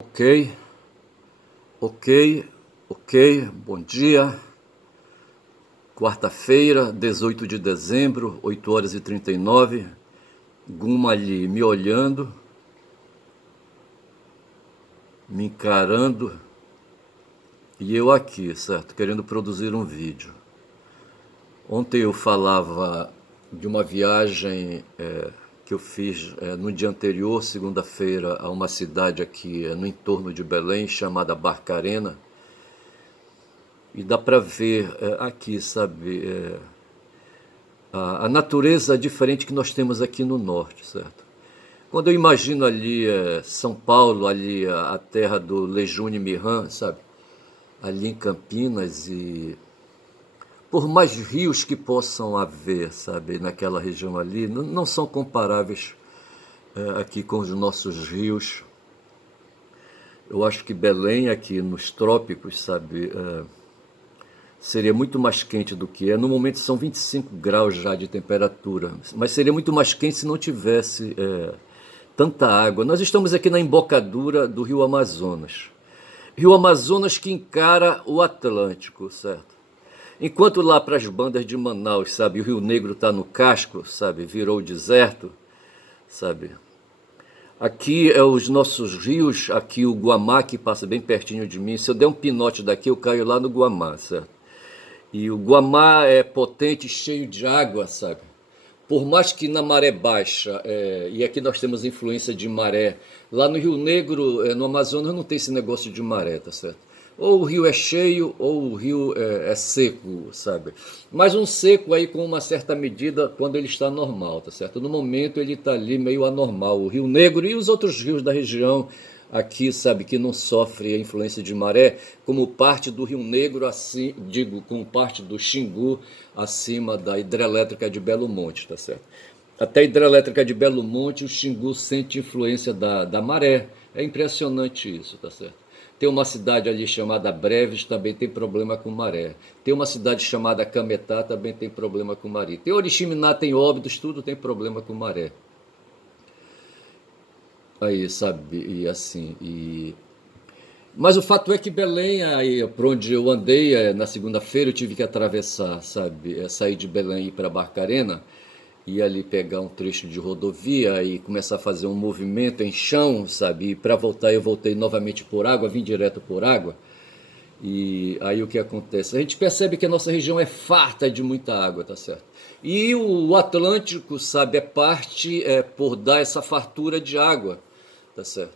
Ok, ok, ok, bom dia. Quarta-feira, 18 de dezembro, 8 horas e 39. Guma ali me olhando, me encarando e eu aqui, certo? Querendo produzir um vídeo. Ontem eu falava de uma viagem que eu fiz no dia anterior, segunda-feira, a uma cidade aqui no entorno de Belém chamada Barcarena. E dá para ver aqui, sabe, a natureza diferente que nós temos aqui no norte, certo? Quando eu imagino ali São Paulo, ali a terra do Lejune Miran, sabe? Ali em Campinas e por mais rios que possam haver, sabe, naquela região ali, não são comparáveis aqui com os nossos rios. Eu acho que Belém aqui nos trópicos, sabe, seria muito mais quente do que é. No momento são 25 graus já de temperatura, mas seria muito mais quente se não tivesse tanta água. Nós estamos aqui na embocadura do Rio Amazonas. Rio Amazonas que encara o Atlântico, certo? Enquanto lá para as bandas de Manaus, sabe, o Rio Negro está no casco, sabe, virou deserto, sabe? Aqui é os nossos rios, aqui o Guamá que passa bem pertinho de mim. Se eu der um pinote daqui, eu caio lá no Guamá, certo? E o Guamá é potente, cheio de água, sabe? Por mais que na maré baixa, e aqui nós temos influência de maré, lá no Rio Negro, no Amazonas, não tem esse negócio de maré, tá certo? Ou o rio é cheio, ou o rio é seco, sabe? Mas um seco aí com uma certa medida quando ele está normal, tá certo? No momento ele está ali meio anormal. O Rio Negro e os outros rios da região aqui, sabe, que não sofre a influência de maré, como parte do Rio Negro, assim, digo, como parte do Xingu, acima da hidrelétrica de Belo Monte, tá certo? Até a hidrelétrica de Belo Monte, o Xingu sente influência da maré. É impressionante isso, tá certo? Tem uma cidade ali chamada Breves, também tem problema com maré. Tem uma cidade chamada Cametá, também tem problema com maré. Tem Oriximiná, tem Óbidos, tudo tem problema com maré. Aí, sabe, e assim, mas o fato é que Belém, aí, por onde eu andei, na segunda-feira eu tive que atravessar, sabe, sair de Belém e ir para Barcarena, e ali pegar um trecho de rodovia e começar a fazer um movimento em chão, sabe, e para voltar eu voltei novamente por água, vim direto por água, e aí o que acontece? A gente percebe que a nossa região é farta de muita água, tá certo? E o Atlântico, sabe, é parte por dar essa fartura de água, tá certo?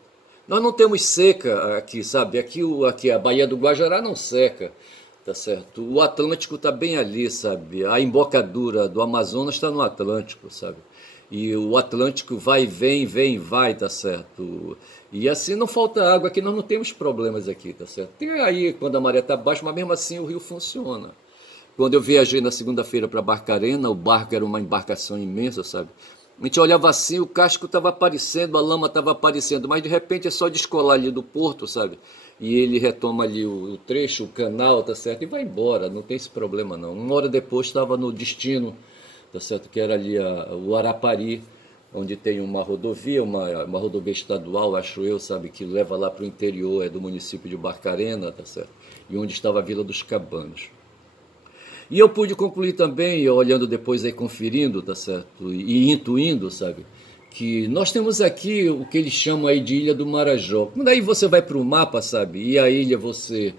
Nós não temos seca aqui, sabe? Aqui a Baía do Guajará não seca, tá certo? O Atlântico está bem ali, sabe? A embocadura do Amazonas está no Atlântico, sabe? E o Atlântico vai, vem, vem, vai, tá certo? E assim não falta água aqui, nós não temos problemas aqui, tá certo? Tem aí quando a maré está baixa, mas mesmo assim o rio funciona. Quando eu viajei na segunda-feira para Barcarena, o barco era uma embarcação imensa, sabe? A gente olhava assim, o casco estava aparecendo, a lama estava aparecendo, mas de repente é só descolar ali do porto, sabe? E ele retoma ali o trecho, o canal, tá certo? E vai embora, não tem esse problema não. Uma hora depois estava no destino, tá certo? Que era ali o Arapari, onde tem uma rodovia, uma rodovia estadual, acho eu, sabe? Que leva lá para o interior, é do município de Barcarena, tá certo? E onde estava a Vila dos Cabanos. E eu pude concluir também, olhando depois aí, conferindo, tá certo? E intuindo, sabe? Que nós temos aqui o que eles chamam aí de Ilha do Marajó. Quando aí você vai para o mapa, sabe? E a ilha você...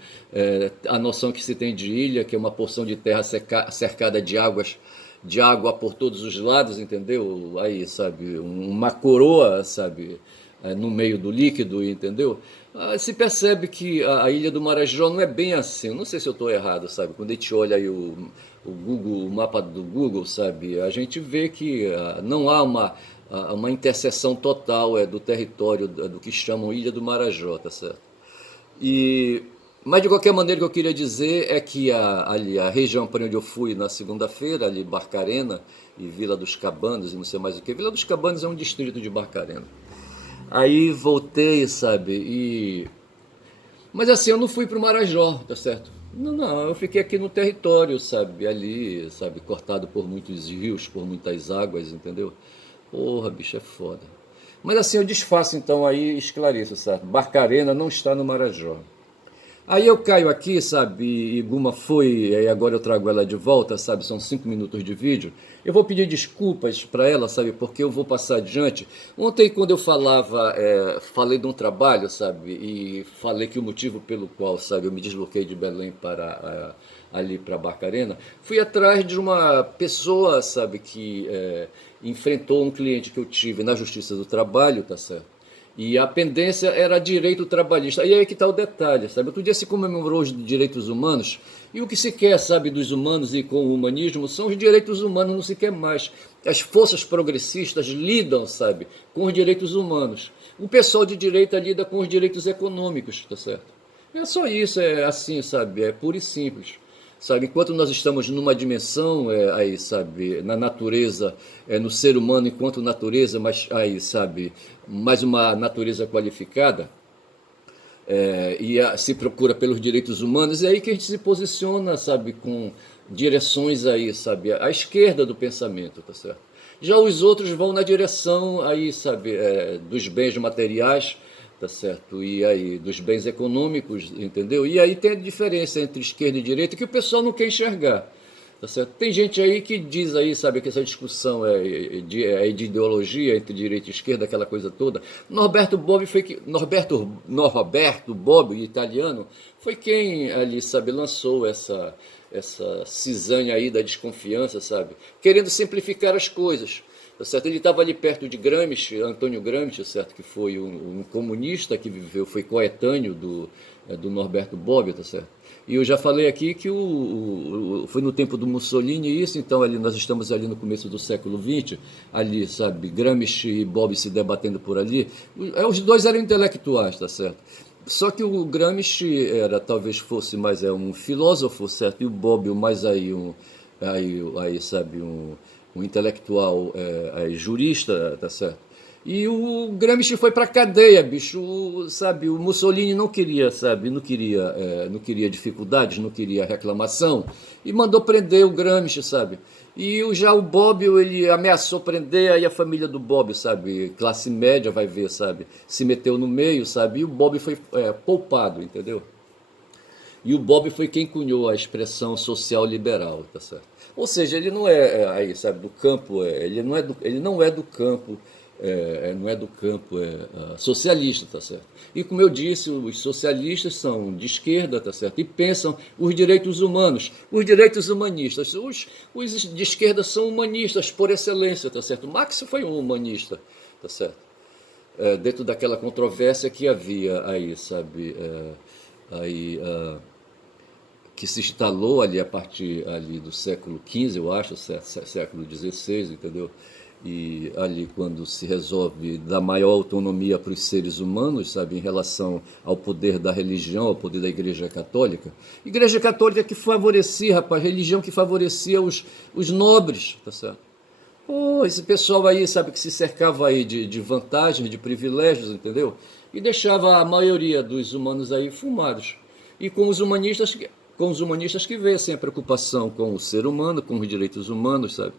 a noção que se tem de ilha, que é uma porção de terra cercada de água por todos os lados, entendeu? Aí, sabe? Uma coroa, sabe? No meio do líquido, entendeu? Se percebe que a Ilha do Marajó não é bem assim. Eu não sei se eu estou errado, sabe? Quando a gente olha aí o Google, o mapa do Google, sabe? A gente vê que não há uma interseção total do território do que chamam Ilha do Marajó, tá certo? E, mas de qualquer maneira, o que eu queria dizer é que ali, a região para onde eu fui na segunda-feira, ali Barcarena e Vila dos Cabanos e não sei mais o que. Vila dos Cabanos é um distrito de Barcarena. Aí voltei, sabe? Mas assim, eu não fui pro Marajó, tá certo? Não, não, eu fiquei aqui no território, sabe? Ali, sabe? Cortado por muitos rios, por muitas águas, entendeu? Porra, bicho, é foda. Mas assim, eu desfaço então aí e esclareço, sabe? Barcarena não está no Marajó. Aí eu caio aqui, sabe, e Guma foi, e agora eu trago ela de volta, sabe, são 5 minutos de vídeo. Eu vou pedir desculpas para ela, sabe, porque eu vou passar adiante. Ontem, quando eu falei de um trabalho, sabe, e falei que o motivo pelo qual, sabe, eu me desloquei de Belém para ali para Barcarena, fui atrás de uma pessoa, sabe, que enfrentou um cliente que eu tive na Justiça do Trabalho, tá certo? E a pendência era direito trabalhista. E aí que está o detalhe, sabe? Outro dia se comemorou os direitos humanos, e o que se quer, sabe, dos humanos e com o humanismo são os direitos humanos, não se quer mais. As forças progressistas lidam, sabe, com os direitos humanos. O pessoal de direita lida com os direitos econômicos, tá certo? É só isso, é assim, sabe? É puro e simples. Sabe, enquanto nós estamos numa dimensão aí, sabe, na natureza, no ser humano enquanto natureza, mas aí, sabe, mais uma natureza qualificada, se procura pelos direitos humanos, é aí que a gente se posiciona, sabe, com direções aí, sabe, à esquerda do pensamento, tá certo? Já os outros vão na direção aí, sabe, dos bens materiais, tá certo? E aí, dos bens econômicos, entendeu? E aí tem a diferença entre esquerda e direita que o pessoal não quer enxergar. Tá certo? Tem gente aí que diz aí, sabe, que essa discussão é de ideologia entre direita e esquerda, aquela coisa toda. Norberto Bobbio, italiano, foi quem ali, sabe, lançou essa cisanha aí da desconfiança, sabe, querendo simplificar as coisas. Tá certo? Ele estava ali perto de Gramsci, Antônio Gramsci, certo? Que foi um comunista que viveu, foi coetâneo do Norberto Bobbio, tá certo? E eu já falei aqui que foi no tempo do Mussolini isso, então ali nós estamos ali no começo do século XX, ali, sabe, Gramsci e Bobbio se debatendo por ali. Os dois eram intelectuais, tá certo? Só que o Gramsci talvez fosse mais um filósofo, certo? E o Bobbio mais sabe, um intelectual jurista, tá certo? E o Gramsci foi para cadeia, bicho, sabe? O Mussolini não queria, sabe? Não queria dificuldades, não queria reclamação e mandou prender o Gramsci, sabe? E já o Bobbio, ele ameaçou prender, aí a família do Bobbio, sabe? Classe média, vai ver, sabe? Se meteu no meio, sabe? E o Bobbio foi poupado, entendeu? E o Bobbio foi quem cunhou a expressão social liberal, tá certo? Ou seja, ele não aí, sabe, do campo, ele não é do campo, não é do campo socialista, tá certo? E como eu disse, os socialistas são de esquerda, tá certo? E pensam os direitos humanos, os direitos humanistas. Os de esquerda são humanistas por excelência, tá certo? Marx foi um humanista, tá certo? Dentro daquela controvérsia que havia aí, sabe, aí que se instalou ali a partir ali do século XV, eu acho, século XVI, entendeu? E ali quando se resolve dar maior autonomia para os seres humanos, sabe, em relação ao poder da religião, ao poder da Igreja Católica. Igreja Católica que favorecia, rapaz, religião que favorecia os nobres, tá certo? Pô, esse pessoal aí, sabe, que se cercava aí de vantagens, de privilégios, entendeu? E deixava a maioria dos humanos aí fumados. E com os humanistas que vessem a preocupação com o ser humano, com os direitos humanos, sabe?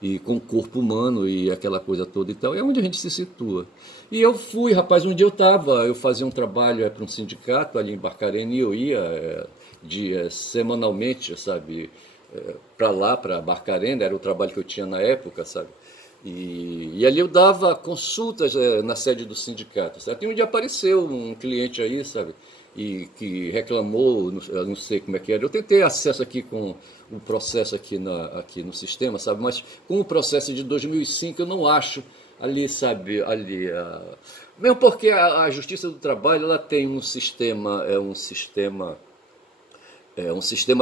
E com o corpo humano e aquela coisa toda e tal. É onde a gente se situa. E eu fui, rapaz, um dia eu fazia um trabalho para um sindicato ali em Barcarena e eu ia semanalmente, sabe, para lá, para Barcarena, era o trabalho que eu tinha na época, sabe? E ali eu dava consultas na sede do sindicato, certo? E um dia apareceu um cliente aí, sabe? E que reclamou, eu não sei como é que era. Eu tentei acesso aqui com o processo aqui no sistema, sabe? Mas com o processo de 2005 eu não acho ali, sabe? Mesmo porque a Justiça do Trabalho ela tem um sistema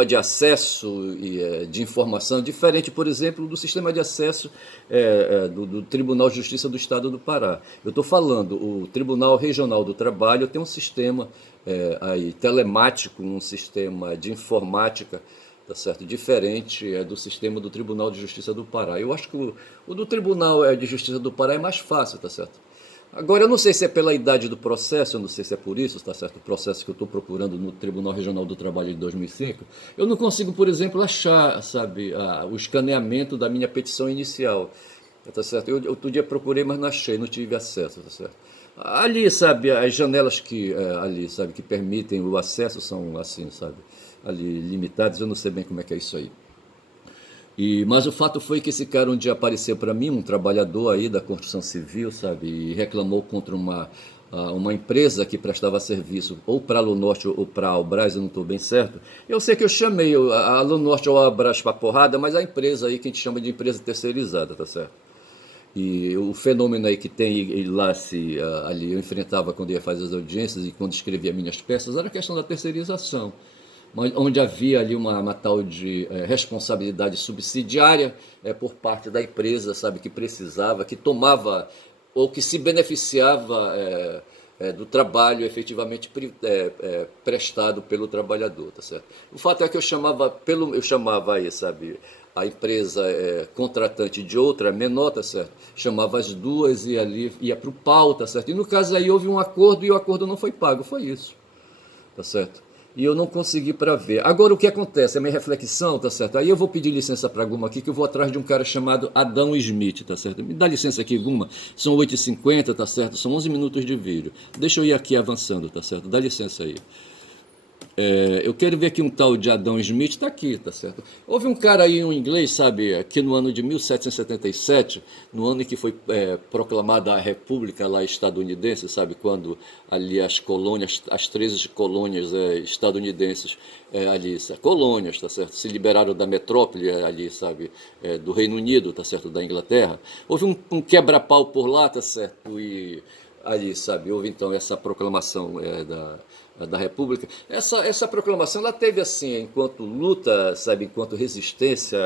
de acesso e de informação diferente, por exemplo, do sistema de acesso do Tribunal de Justiça do Estado do Pará. Eu estou falando, o Tribunal Regional do Trabalho tem um sistema aí, telemático, um sistema de informática, tá certo, diferente do sistema do Tribunal de Justiça do Pará. Eu acho que o do Tribunal de Justiça do Pará é mais fácil, tá certo? Agora, eu não sei se é pela idade do processo, eu não sei se é por isso, tá certo? O processo que eu estou procurando no Tribunal Regional do Trabalho de 2005, eu não consigo, por exemplo, achar, sabe, o escaneamento da minha petição inicial. Tá certo? Eu outro dia procurei, mas não achei, não tive acesso, tá certo? Ali, sabe, as janelas que ali, sabe, que permitem o acesso são assim, sabe, ali limitadas. Eu não sei bem como é que é isso aí. Mas o fato foi que esse cara um dia apareceu para mim, um trabalhador aí da construção civil, sabe, e reclamou contra uma empresa que prestava serviço ou para a Lunorte ou para a Albras, eu não estou bem certo. Eu sei que eu chamei a Lunorte ou a Albras para porrada, mas a empresa aí que a gente chama de empresa terceirizada, tá certo? E o fenômeno aí que tem e lá ali eu enfrentava quando ia fazer as audiências e quando escrevia minhas peças era a questão da terceirização, mas onde havia ali uma tal de responsabilidade subsidiária por parte da empresa, sabe, que precisava, que tomava ou que se beneficiava do trabalho efetivamente prestado pelo trabalhador, tá certo? O fato é que eu chamava aí, sabe, a empresa contratante de outra menor, tá certo? Chamava as duas e ali ia para o pau, tá certo? E no caso aí houve um acordo e o acordo não foi pago, foi isso, tá certo? E eu não consegui para ver. Agora o que acontece? A minha reflexão, tá certo? Aí eu vou pedir licença para Guma aqui, que eu vou atrás de um cara chamado Adão Smith, tá certo? Me dá licença aqui, Guma. São 8h50, tá certo? São 11 minutos de vídeo. Deixa eu ir aqui avançando, tá certo? Dá licença aí. Eu quero ver aqui um tal de Adão Smith, está aqui, tá certo? Houve um cara aí, um inglês, sabe, aqui no ano de 1777, no ano em que foi proclamada a República lá estadunidense, sabe, quando ali as colônias, as 13 colônias estadunidenses ali, colônias, tá certo, se liberaram da metrópole ali, sabe, do Reino Unido, tá certo, da Inglaterra. Houve um quebra-pau por lá, tá certo, e ali, sabe, houve então essa proclamação da República. Essa proclamação ela teve assim, enquanto luta, sabe, enquanto resistência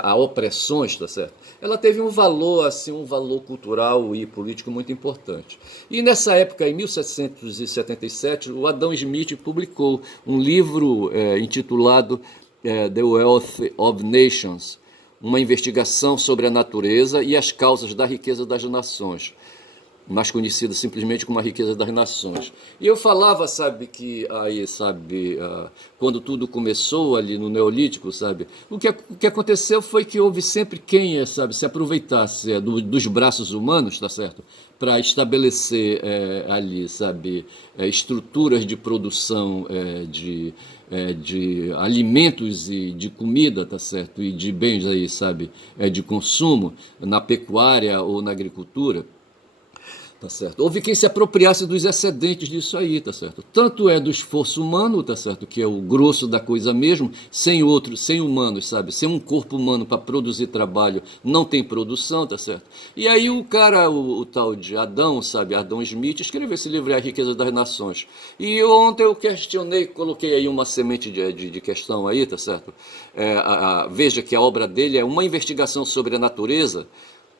a opressões, tá certo? Ela teve um valor assim, um valor cultural e político muito importante. E nessa época, em 1777, o Adam Smith publicou um livro intitulado The Wealth of Nations, uma investigação sobre a natureza e as causas da riqueza das nações, mais conhecida simplesmente como a riqueza das nações. E eu falava, sabe, que aí, sabe, quando tudo começou ali no Neolítico, sabe, o que aconteceu foi que houve sempre quem, sabe, se aproveitasse dos braços humanos, tá certo, para estabelecer ali, sabe, estruturas de produção de alimentos e de comida, tá certo, e de bens aí, sabe, de consumo na pecuária ou na agricultura. Tá certo? Houve quem se apropriasse dos excedentes disso aí, tá certo? Tanto é do esforço humano, tá certo? Que é o grosso da coisa mesmo, sem humanos, sabe? Sem um corpo humano para produzir trabalho, não tem produção, tá certo? E aí o cara, o tal de Adão, sabe? Adão Smith, escreveu esse livro, A Riqueza das Nações. E ontem eu questionei, coloquei aí uma semente de questão aí, tá certo? Veja que a obra dele é uma investigação sobre a natureza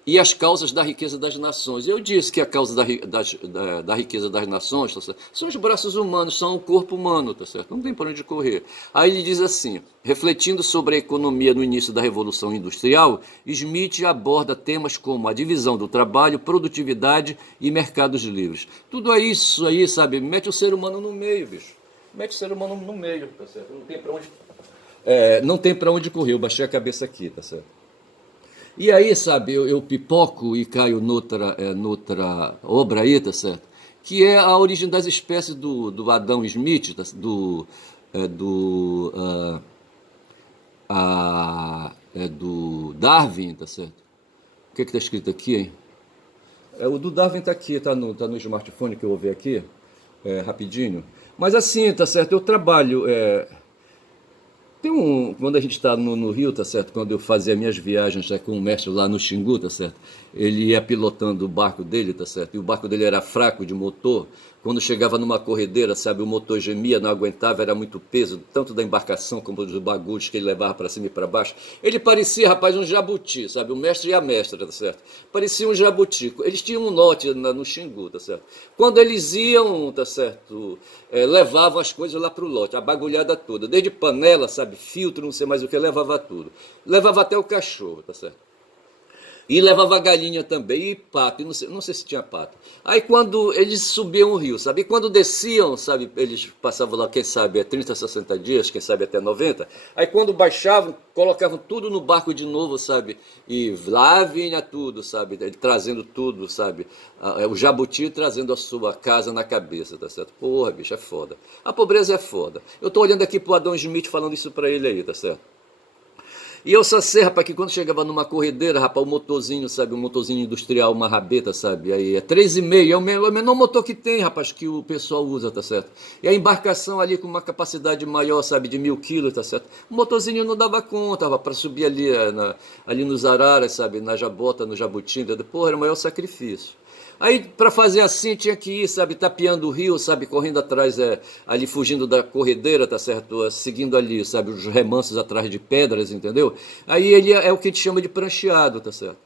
e as causas da riqueza das nações. Eu disse que a causa da riqueza das nações, tá certo, são os braços humanos, são o corpo humano, tá certo? Não tem para onde correr. Aí ele diz assim, refletindo sobre a economia no início da Revolução Industrial, Smith aborda temas como a divisão do trabalho, produtividade e mercados livres. Tudo isso aí, sabe, mete o ser humano no meio, bicho. Mete o ser humano no meio, tá certo? Não tem para onde correr. Eu baixei a cabeça aqui, tá certo? E aí, sabe, eu pipoco e caio noutra obra aí, tá certo? Que é a origem das espécies do Adão Smith, do Darwin, tá certo? O que está escrito aqui, hein? O do Darwin está aqui, tá no smartphone que eu vou ver aqui, rapidinho. Mas assim, tá certo, eu trabalho... Quando a gente está no Rio, tá certo? Quando eu fazia minhas viagens com o mestre lá no Xingu, tá certo? Ele ia pilotando o barco dele, tá certo? E o barco dele era fraco de motor. Quando chegava numa corredeira, sabe, o motor gemia, não aguentava, era muito peso, tanto da embarcação como dos bagulhos que ele levava para cima e para baixo. Ele parecia, rapaz, um jabuti, sabe? O mestre e a mestra, tá certo? Parecia um jabuti. Eles tinham um norte no Xingu, tá certo? Quando eles iam, tá certo? Levavam as coisas lá pro lote, a bagulhada toda, desde panela, sabe? Filtro, não sei mais o que, levava tudo. Levava até o cachorro, tá certo? E levava galinha também, e pato, e não sei se tinha pato. Aí quando eles subiam o rio, sabe? E quando desciam, sabe? Eles passavam lá, quem sabe, 30, 60 dias, quem sabe até 90. Aí quando baixavam, colocavam tudo no barco de novo, sabe? E lá vinha tudo, sabe? Ele trazendo tudo, sabe? O jabuti trazendo a sua casa na cabeça, tá certo? Porra, bicho, é foda. A pobreza é foda. Eu tô olhando aqui pro Adam Smith falando isso pra ele aí, tá certo? E eu só sei, rapaz, que quando chegava numa corredeira, rapaz, o motorzinho, sabe, um motorzinho industrial, uma rabeta, sabe, aí é 3,5, é o menor motor que tem, rapaz, que o pessoal usa, tá certo? E a embarcação ali com uma capacidade maior, sabe, de 1.000 quilos, tá certo? O motorzinho não dava conta, rapaz, para subir ali, ali nos araras, sabe, na jabota, no jabuti, entendeu? Porra, era o maior sacrifício. Aí, para fazer assim, tinha que ir, sabe, tapeando o rio, sabe, correndo atrás, ali fugindo da corredeira, tá certo? Seguindo ali, sabe, os remansos atrás de pedras, entendeu? Aí ele é o que a gente chama de prancheado, tá certo?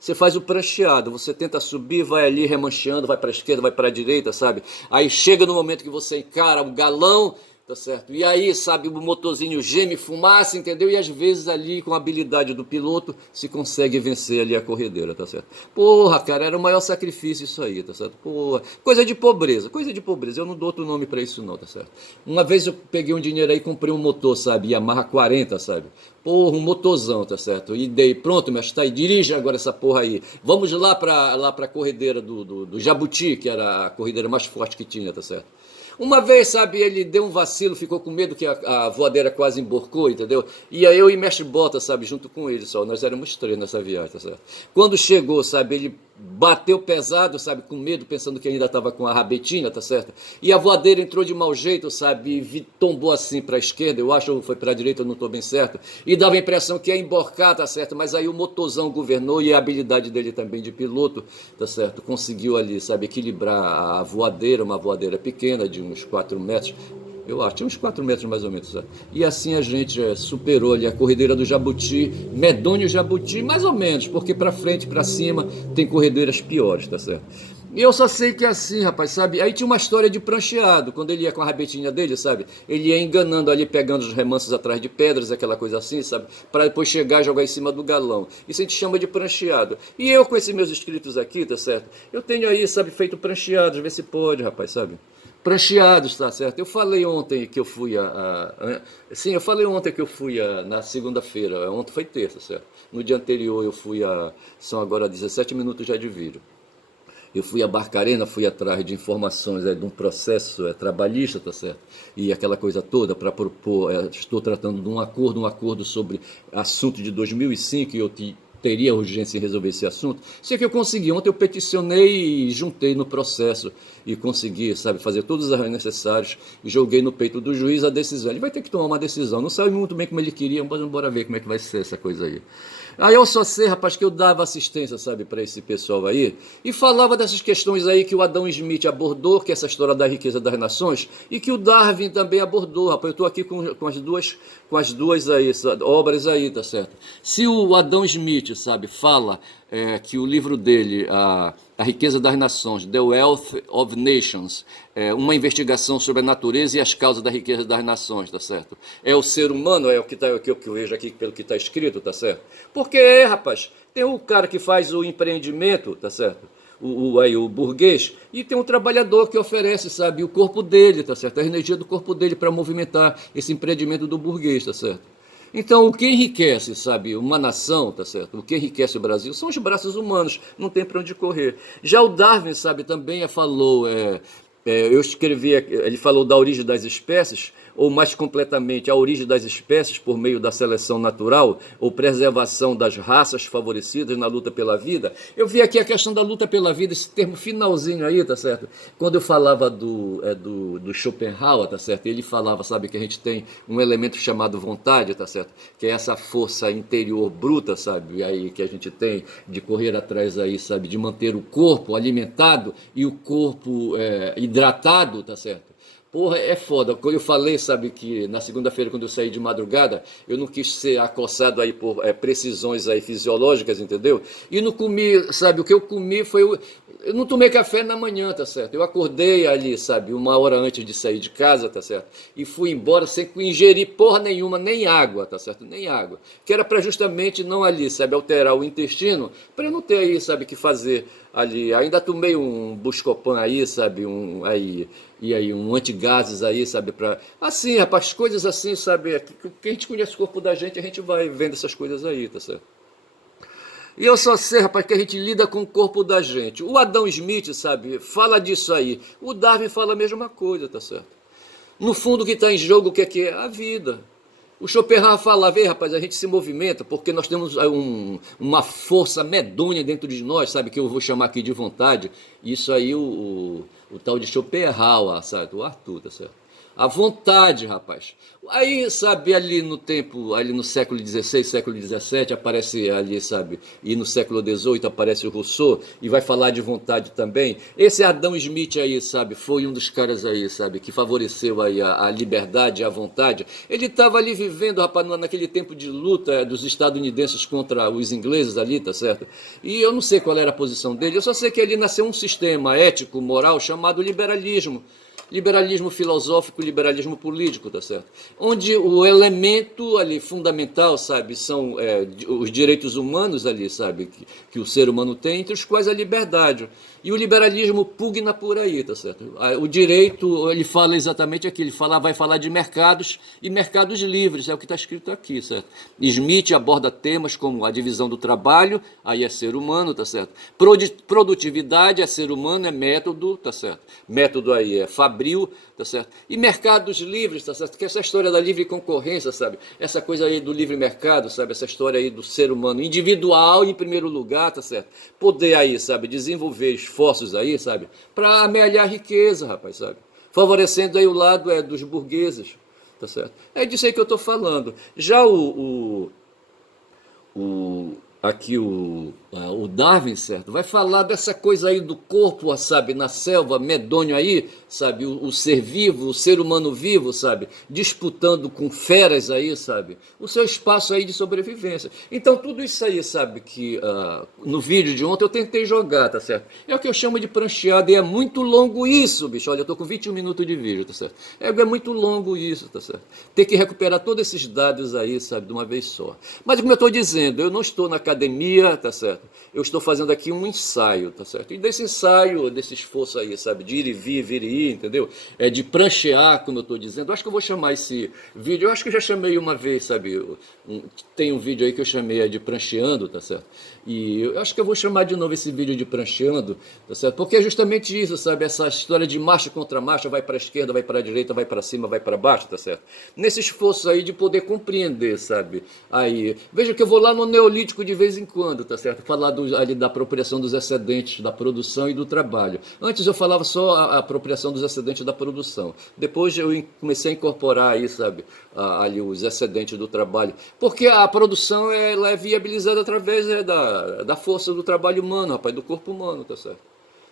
Você faz o prancheado, você tenta subir, vai ali remancheando, vai para a esquerda, vai para a direita, sabe? Aí chega no momento que você encara o galão, tá certo? E aí, sabe, o motorzinho geme fumaça, entendeu? E às vezes ali, com a habilidade do piloto, se consegue vencer ali a corredeira, tá certo? Porra, cara, era o maior sacrifício isso aí, tá certo? Porra, coisa de pobreza, coisa de pobreza. Eu não dou outro nome pra isso não, tá certo? Uma vez eu peguei um dinheiro aí e comprei um motor, sabe? Yamaha 40, sabe? Porra, um motorzão, tá certo? E dei, pronto, mas tá aí, dirige agora essa porra aí. Vamos lá pra corredeira do Jabuti, que era a corredeira mais forte que tinha, tá certo? Uma vez, sabe, ele deu um vacilo, ficou com medo que a voadeira quase emborcou, entendeu? E aí eu e Mestre Bota, sabe, junto com ele só, nós éramos três nessa viagem, tá certo? Quando chegou, sabe, ele bateu pesado, sabe, com medo, pensando que ainda estava com a rabetinha, tá certo? E a voadeira entrou de mau jeito, sabe, e tombou assim para a esquerda, eu acho, ou foi para a direita, eu não estou bem certo, e dava a impressão que ia emborcar, tá certo? Mas aí o motorzão governou e a habilidade dele também de piloto, tá certo? Conseguiu ali, sabe, equilibrar a voadeira, uma voadeira pequena, de uns 4 metros, eu acho, tinha uns 4 metros mais ou menos, sabe? E assim a gente superou ali a corredeira do Jabuti, medonho Jabuti, mais ou menos, porque para frente, para cima, tem corredeiras piores, tá certo? E eu só sei que é assim, rapaz, sabe? Aí tinha uma história de prancheado, quando ele ia com a rabetinha dele, sabe? Ele ia enganando ali, pegando os remansos atrás de pedras, aquela coisa assim, sabe? Para depois chegar e jogar em cima do galão. Isso a gente chama de prancheado. E eu, com esses meus inscritos aqui, tá certo? Eu tenho aí, sabe, feito prancheados, vê se pode, rapaz, sabe? Prancheados, tá certo? Eu falei ontem que eu fui sim, eu falei ontem que eu fui na segunda-feira, ontem foi terça, certo? No dia anterior eu fui são agora 17 minutos já de vídeo. Eu fui a Barcarena, fui atrás de informações de um processo trabalhista, tá certo? E aquela coisa toda para propor, estou tratando de um acordo sobre assunto de 2005 e eu teria urgência em resolver esse assunto. Sei que eu consegui. Ontem eu peticionei e juntei no processo e consegui, sabe, fazer todos os arranjos necessários e joguei no peito do juiz a decisão. Ele vai ter que tomar uma decisão. Não sabe muito bem como ele queria, mas bora ver como é que vai ser essa coisa aí. Aí eu só sei, rapaz, que eu dava assistência, sabe, para esse pessoal aí e falava dessas questões aí que o Adam Smith abordou, que é essa história da riqueza das nações, e que o Darwin também abordou, rapaz. Eu estou aqui com as duas aí, obras aí, tá certo? Se o Adam Smith, sabe, fala que o livro dele, A Riqueza das Nações, The Wealth of Nations, uma investigação sobre a natureza e as causas da riqueza das nações, tá certo? É o ser humano, é o que eu vejo aqui pelo que está escrito, tá certo? Porque rapaz, tem o cara que faz o empreendimento, tá certo? O burguês, e tem um trabalhador que oferece, sabe, o corpo dele, tá certo? A energia do corpo dele para movimentar esse empreendimento do burguês, tá certo? Então, o que enriquece, sabe, uma nação, tá certo? O que enriquece o Brasil são os braços humanos, não tem para onde correr. Já o Darwin, sabe, também falou, eu escrevi, ele falou da origem das espécies, ou mais completamente, a origem das espécies por meio da seleção natural, ou preservação das raças favorecidas na luta pela vida. Eu vi aqui a questão da luta pela vida, esse termo finalzinho aí, tá certo? Quando eu falava do Schopenhauer, tá certo? Ele falava, sabe, que a gente tem um elemento chamado vontade, tá certo? Que é essa força interior bruta, sabe? E aí que a gente tem de correr atrás aí, sabe? De manter o corpo alimentado e o corpo hidratado, tá certo? Porra, é foda. Quando eu falei, sabe, que na segunda-feira, quando eu saí de madrugada, eu não quis ser acossado aí por precisões aí fisiológicas, entendeu? E não comi, sabe, o que eu comi foi. Eu não tomei café na manhã, tá certo? Eu acordei ali, sabe, uma hora antes de sair de casa, tá certo? E fui embora sem ingerir porra nenhuma, nem água, tá certo? Nem água. Que era para justamente não ali, sabe, alterar o intestino, para eu não ter aí, sabe, que fazer ali. Ainda tomei um Buscopan aí, sabe, e aí um antigases aí, sabe, para assim, rapaz, coisas assim, sabe, que a gente conhece o corpo da gente, a gente vai vendo essas coisas aí, tá certo? E eu só sei, rapaz, que a gente lida com o corpo da gente. O Adam Smith, sabe, fala disso aí. O Darwin fala a mesma coisa, tá certo? No fundo, o que está em jogo, o que é? A vida. O Schopenhauer falava, ei, rapaz, a gente se movimenta porque nós temos uma força medonha dentro de nós, sabe, que eu vou chamar aqui de vontade. Isso aí, o tal de Schopenhauer, sabe, o Arthur, tá certo? A vontade, rapaz. Aí, sabe, ali no tempo, ali no século XVI, século XVII, aparece ali, sabe, e no século XVIII aparece o Rousseau, e vai falar de vontade também. Esse Adam Smith aí, sabe, foi um dos caras aí, sabe, que favoreceu aí a liberdade e a vontade. Ele estava ali vivendo, rapaz, naquele tempo de luta dos estadunidenses contra os ingleses ali, tá certo? E eu não sei qual era a posição dele, eu só sei que ali nasceu um sistema ético, moral, chamado liberalismo. Liberalismo filosófico, liberalismo político, tá certo? Onde o elemento ali fundamental, sabe, são os direitos humanos ali, sabe, que o ser humano tem, entre os quais a liberdade. E o liberalismo pugna por aí, tá certo? O direito, ele fala exatamente aqui, vai falar de mercados e mercados livres, é o que está escrito aqui, certo? Smith aborda temas como a divisão do trabalho, aí é ser humano, tá certo? Produtividade é ser humano, é método, tá certo? Método aí é fabril, tá certo? E mercados livres, tá certo? Que essa história da livre concorrência, sabe? Essa coisa aí do livre mercado, sabe? Essa história aí do ser humano individual em primeiro lugar, tá certo? Poder aí, sabe? Desenvolver esforços aí, sabe? Para amealhar a riqueza, rapaz, sabe? Favorecendo aí o lado dos burgueses, tá certo? É disso aí que eu tô falando. Já aqui o Darwin, certo? Vai falar dessa coisa aí do corpo, sabe, na selva, medonho aí, sabe, o ser vivo, o ser humano vivo, sabe, disputando com feras aí, sabe, o seu espaço aí de sobrevivência. Então tudo isso aí, sabe, que no vídeo de ontem eu tentei jogar, tá certo? É o que eu chamo de prancheado e é muito longo isso, bicho. Olha, eu tô com 21 minutos de vídeo, tá certo? É muito longo isso, tá certo? Tem que recuperar todos esses dados aí, sabe, de uma vez só. Mas como eu estou dizendo, eu não estou na academia, tá certo? Eu estou fazendo aqui um ensaio, tá certo? E desse ensaio, desse esforço aí, sabe, de ir e ir, entendeu? De pranchear, como eu estou dizendo. Eu acho que eu vou chamar esse vídeo, eu acho que eu já chamei uma vez, sabe? Tem um vídeo aí que eu chamei de prancheando, tá certo? E eu acho que eu vou chamar de novo esse vídeo de prancheando, tá certo? Porque é justamente isso, sabe? Essa história de marcha contra marcha, vai para a esquerda, vai para a direita, vai para cima, vai para baixo, tá certo? Nesse esforço aí de poder compreender, sabe? Aí, veja que eu vou lá no Neolítico de vez em quando, tá certo? Falar ali da apropriação dos excedentes da produção e do trabalho. Antes eu falava só a apropriação dos excedentes da produção. Depois eu comecei a incorporar aí, sabe? Ali os excedentes do trabalho. Porque a produção ela é viabilizada através da força do trabalho humano, rapaz, do corpo humano, tá certo?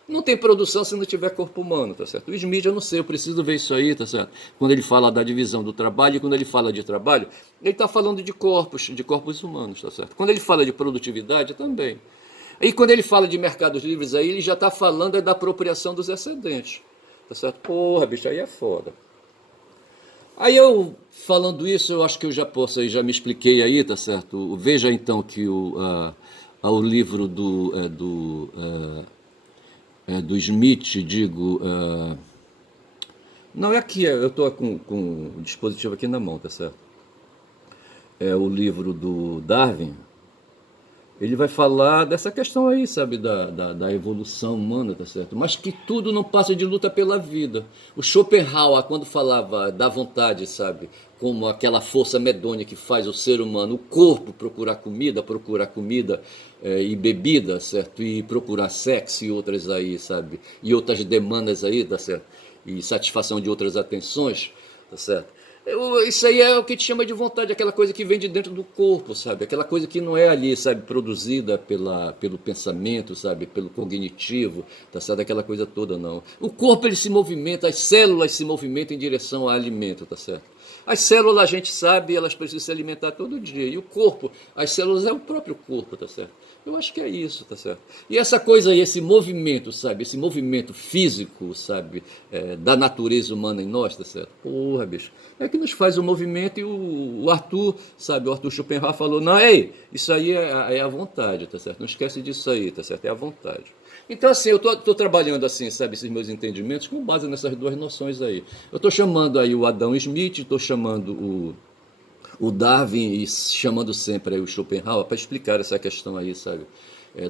Não tem produção se não tiver corpo humano, tá certo? O Smith, eu não sei, eu preciso ver isso aí, tá certo? Quando ele fala da divisão do trabalho, e quando ele fala de trabalho, ele está falando de corpos humanos, tá certo? Quando ele fala de produtividade, também. E quando ele fala de mercados livres aí, ele já está falando da apropriação dos excedentes, tá certo? Porra, bicho, aí é foda. Aí eu, falando isso, eu acho que eu já posso, aí já me expliquei aí, tá certo? Veja então que o livro do Smith, digo. Não, é aqui, eu estou com o dispositivo aqui na mão, tá certo? É o livro do Darwin. Ele vai falar dessa questão aí, sabe, da evolução humana, tá certo? Mas que tudo não passa de luta pela vida. O Schopenhauer, quando falava da vontade, sabe, como aquela força medonha que faz o ser humano, o corpo procurar comida e bebida, certo? E procurar sexo e outras aí, sabe? E outras demandas aí, tá certo? E satisfação de outras atenções, tá certo? Isso aí é o que te chama de vontade, aquela coisa que vem de dentro do corpo, sabe? Aquela coisa que não é ali, sabe, produzida pelo pensamento, sabe, pelo cognitivo, tá certo? Aquela coisa toda, não. O corpo, ele se movimenta, as células se movimentam em direção ao alimento, tá certo? As células, a gente sabe, elas precisam se alimentar todo dia. E o corpo, as células é o próprio corpo, tá certo? Eu acho que é isso, tá certo? E essa coisa aí, esse movimento, sabe? Esse movimento físico, sabe? Da natureza humana em nós, tá certo? Porra, bicho. É que nos faz o movimento e o Arthur, sabe? O Arthur Schopenhauer falou, não, ei, isso aí é a vontade, tá certo? Não esquece disso aí, tá certo? É a vontade. Então, assim, eu tô trabalhando assim, sabe, esses meus entendimentos com base nessas duas noções aí. Eu estou chamando aí o Adam Smith, estou chamando o Darwin e chamando sempre aí o Schopenhauer para explicar essa questão aí, sabe,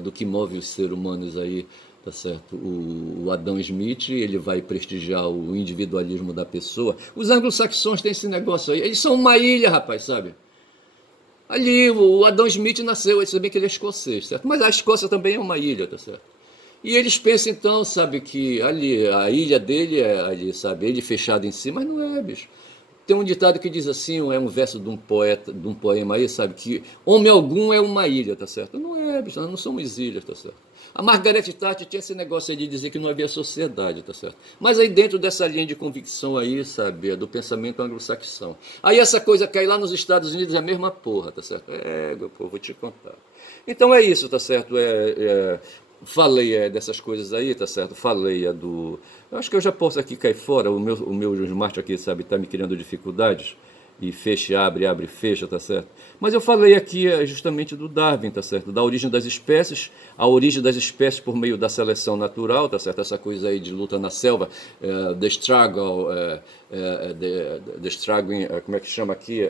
do que move os seres humanos aí, tá certo? O Adam Smith, ele vai prestigiar o individualismo da pessoa. Os anglo-saxões têm esse negócio aí, eles são uma ilha, rapaz, sabe? Ali, o Adam Smith nasceu, se bem que ele é escocês, certo? Mas a Escócia também é uma ilha, tá certo? E eles pensam então, sabe, que ali, a ilha dele é ali, sabe, ele fechado em si, mas não é, bicho. Tem um ditado que diz assim, é um verso de um poeta, de um poema aí, sabe, que homem algum é uma ilha, tá certo? Não é, bicho, nós não somos ilhas, tá certo? A Margaret Thatcher tinha esse negócio aí de dizer que não havia sociedade, tá certo? Mas aí dentro dessa linha de convicção aí, sabe, do pensamento anglo-saxão. Aí essa coisa cai lá nos Estados Unidos é a mesma porra, tá certo? Pô, vou te contar. Então é isso, tá certo? Falei dessas coisas aí, tá certo? Falei do. Eu acho que eu já posso aqui cair fora. O meu smart aqui, sabe, tá me criando dificuldades. E fecha, abre, fecha, tá certo? Mas eu falei aqui justamente do Darwin, tá certo? Da origem das espécies, a origem das espécies por meio da seleção natural, tá certo? Essa coisa aí de luta na selva, the struggle, the struggling, como é que chama aqui?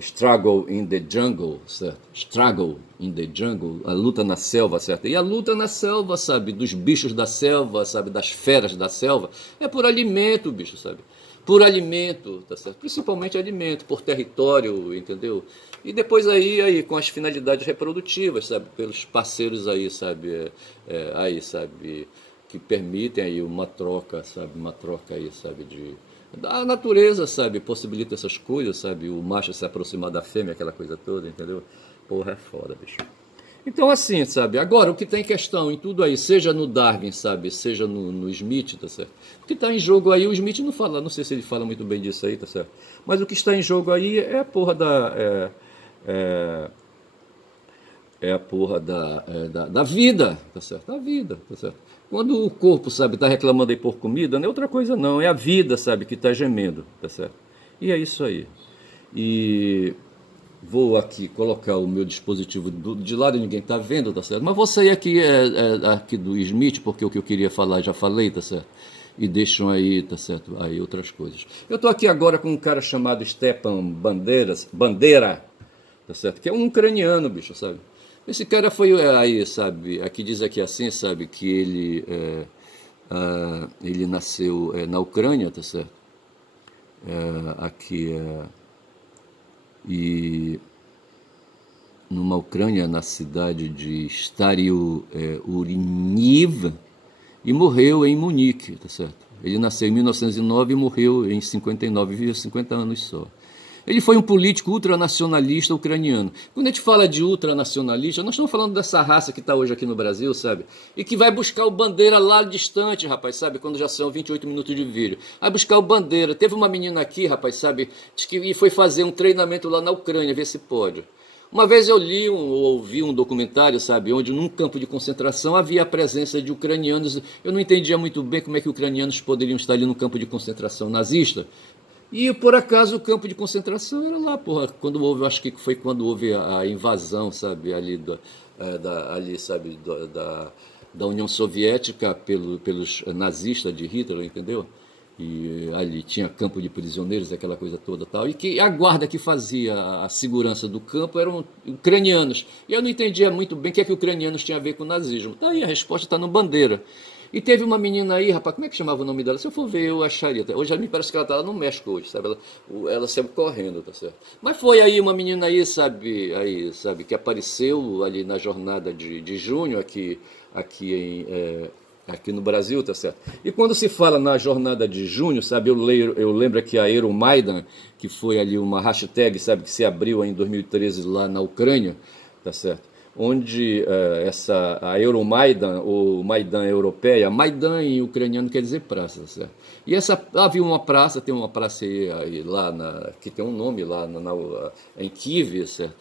Struggle in the jungle, certo? Struggle in the jungle, a luta na selva, certo? E a luta na selva, sabe, dos bichos da selva, sabe, das feras da selva, é por alimento, bicho, sabe? Por alimento, tá certo? Principalmente alimento, por território, entendeu? E depois aí com as finalidades reprodutivas, sabe? Pelos parceiros aí, sabe? Aí, sabe? Que permitem aí uma troca, sabe? Uma troca aí, sabe? A natureza, sabe, possibilita essas coisas, sabe? O macho se aproximar da fêmea, aquela coisa toda, entendeu? Porra, é foda, bicho. Então, assim, sabe? Agora, o que está em questão em tudo aí, seja no Darwin, sabe? Seja no Smith, tá certo? O que está em jogo aí, o Smith não fala, não sei se ele fala muito bem disso aí, tá certo? Mas o que está em jogo aí é a porra é, é a porra da vida, tá certo? Da vida, tá certo? Quando o corpo, sabe, está reclamando aí por comida, não é outra coisa não, é a vida, sabe, que está gemendo, tá certo? E é isso aí. E vou aqui colocar o meu dispositivo de lado e ninguém está vendo, tá certo? Mas vou sair aqui, aqui do Smith, porque o que eu queria falar já falei, tá certo? E deixam aí, tá certo? Aí outras coisas. Eu estou aqui agora com um cara chamado Stepan Bandeira, tá certo? Que é um ucraniano, bicho, sabe? Esse cara foi aí, sabe? Aqui diz aqui assim, sabe? Que ele nasceu na Ucrânia, tá certo? Aqui e numa Ucrânia, na cidade de Stariu Uriniv, e morreu em Munique, tá certo? Ele nasceu em 1909 e morreu em 59, viveu 50 anos só. Ele foi um político ultranacionalista ucraniano. Quando a gente fala de ultranacionalista, nós estamos falando dessa raça que está hoje aqui no Brasil, sabe? E que vai buscar o Bandeira lá distante, rapaz, sabe? Quando já são 28 minutos de vídeo. Vai buscar o Bandeira. Teve uma menina aqui, rapaz, sabe? E foi fazer um treinamento lá na Ucrânia, ver se pode. Uma vez eu li ou ouvi um documentário, sabe, onde num campo de concentração havia a presença de ucranianos. Eu não entendia muito bem como é que ucranianos poderiam estar ali no campo de concentração nazista. E por acaso o campo de concentração era lá, porra, quando houve, acho que foi quando houve a invasão, sabe, ali, ali, sabe, da União Soviética pelos nazistas de Hitler, entendeu? E ali tinha campo de prisioneiros, aquela coisa toda tal. E que a guarda que fazia a segurança do campo eram ucranianos. E eu não entendia muito bem o que é que ucranianos tinham a ver com o nazismo. Daí a resposta está no Bandeira. E teve uma menina aí, rapaz, como é que chamava o nome dela? Se eu for ver, eu acharia. Hoje me parece que ela está lá no México hoje, sabe? Ela saiu correndo, tá certo? Mas foi aí uma menina aí, sabe, que apareceu ali na jornada de junho, aqui aqui no Brasil, tá certo? E quando se fala na jornada de junho, sabe, eu lembro que a Euromaidan, que foi ali uma hashtag, sabe, que se abriu em 2013 lá na Ucrânia, tá certo? Onde a Euromaidan, ou Maidan europeia, Maidan em ucraniano quer dizer praça, tá certo? E havia uma praça, tem uma praça aí lá, que tem um nome lá em Kiev, certo?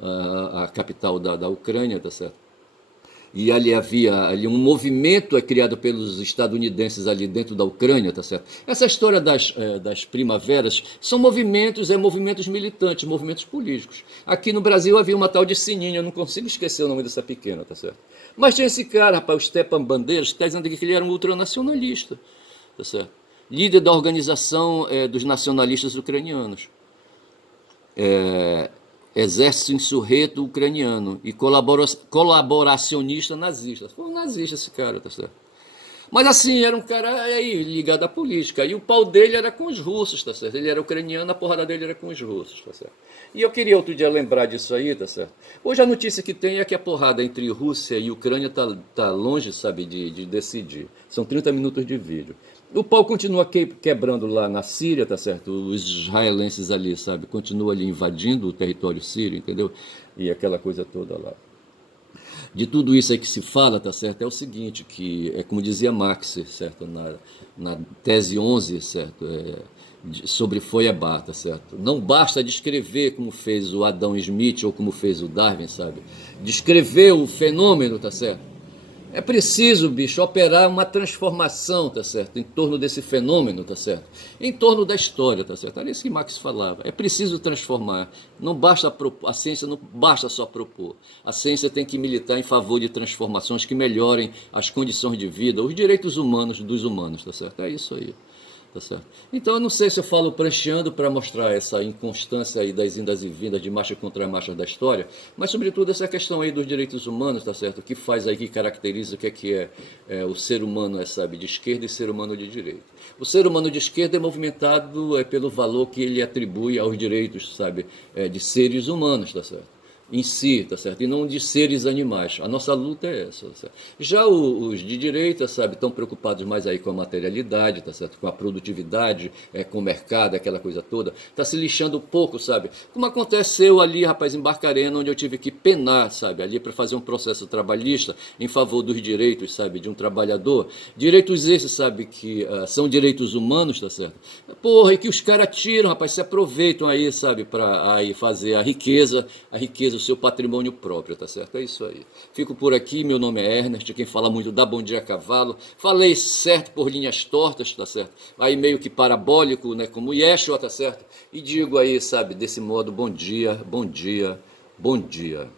A capital da Ucrânia, tá certo? E ali havia ali um movimento criado pelos estadunidenses ali dentro da Ucrânia, tá certo? Essa história das primaveras são movimentos militantes, movimentos políticos. Aqui no Brasil havia uma tal de Sininho, eu não consigo esquecer o nome dessa pequena, tá certo? Mas tinha esse cara, rapaz, o Stepan Bandeiras, que está dizendo aqui que ele era um ultranacionalista, tá certo? Líder da organização dos nacionalistas ucranianos. Exército Insurreto Ucraniano e colaboracionista nazista. Foi um nazista esse cara, tá certo? Mas assim, era um cara aí ligado à política. E o pau dele era com os russos, tá certo? Ele era ucraniano, a porrada dele era com os russos, tá certo? E eu queria outro dia lembrar disso aí, tá certo? Hoje a notícia que tem é que a porrada entre Rússia e Ucrânia tá longe, sabe, de decidir. São 30 minutos de vídeo. O pau continua quebrando lá na Síria, tá certo? Os israelenses ali, sabe? Continuam ali invadindo o território sírio, entendeu? E aquela coisa toda lá. De tudo isso aí que se fala, tá certo? É o seguinte, que é como dizia Marx, certo? Na tese 11, certo? Sobre Feuerbach, tá certo? Não basta descrever como fez o Adam Smith ou como fez o Darwin, sabe? Descrever o fenômeno, tá certo? É preciso, bicho, operar uma transformação, tá certo? Em torno desse fenômeno, tá certo? Em torno da história, tá certo? Era isso que Marx falava. É preciso transformar. Não basta a ciência não basta só propor. A ciência tem que militar em favor de transformações que melhorem as condições de vida, os direitos humanos dos humanos, tá certo? É isso aí. Tá certo? Então eu não sei se eu falo prancheando para mostrar essa inconstância aí das indas e vindas de marcha contra marcha da história, mas sobretudo essa questão aí dos direitos humanos, tá certo? O que faz aí, que caracteriza o que é o ser humano, sabe, de esquerda e ser humano de direita. O ser humano de esquerda é movimentado pelo valor que ele atribui aos direitos, sabe, de seres humanos, tá certo? Em si, tá certo? E não de seres animais. A nossa luta é essa, tá certo? Já os de direita, sabe, estão preocupados mais aí com a materialidade, tá certo? Com a produtividade, com o mercado, aquela coisa toda. Tá se lixando um pouco, sabe? Como aconteceu ali, rapaz, em Barcarena, onde eu tive que penar, sabe, ali para fazer um processo trabalhista em favor dos direitos, sabe, de um trabalhador. Direitos esses, sabe, que são direitos humanos, tá certo? Porra, e que os caras tiram, rapaz, se aproveitam aí, sabe, para aí fazer a riqueza, o seu patrimônio próprio, tá certo? É isso aí. Fico por aqui, meu nome é Ernest, quem fala muito dá bom dia a cavalo. Falei certo por linhas tortas, tá certo? Aí meio que parabólico, né, como Yeshua, tá certo? E digo aí, sabe, desse modo, bom dia, bom dia, bom dia.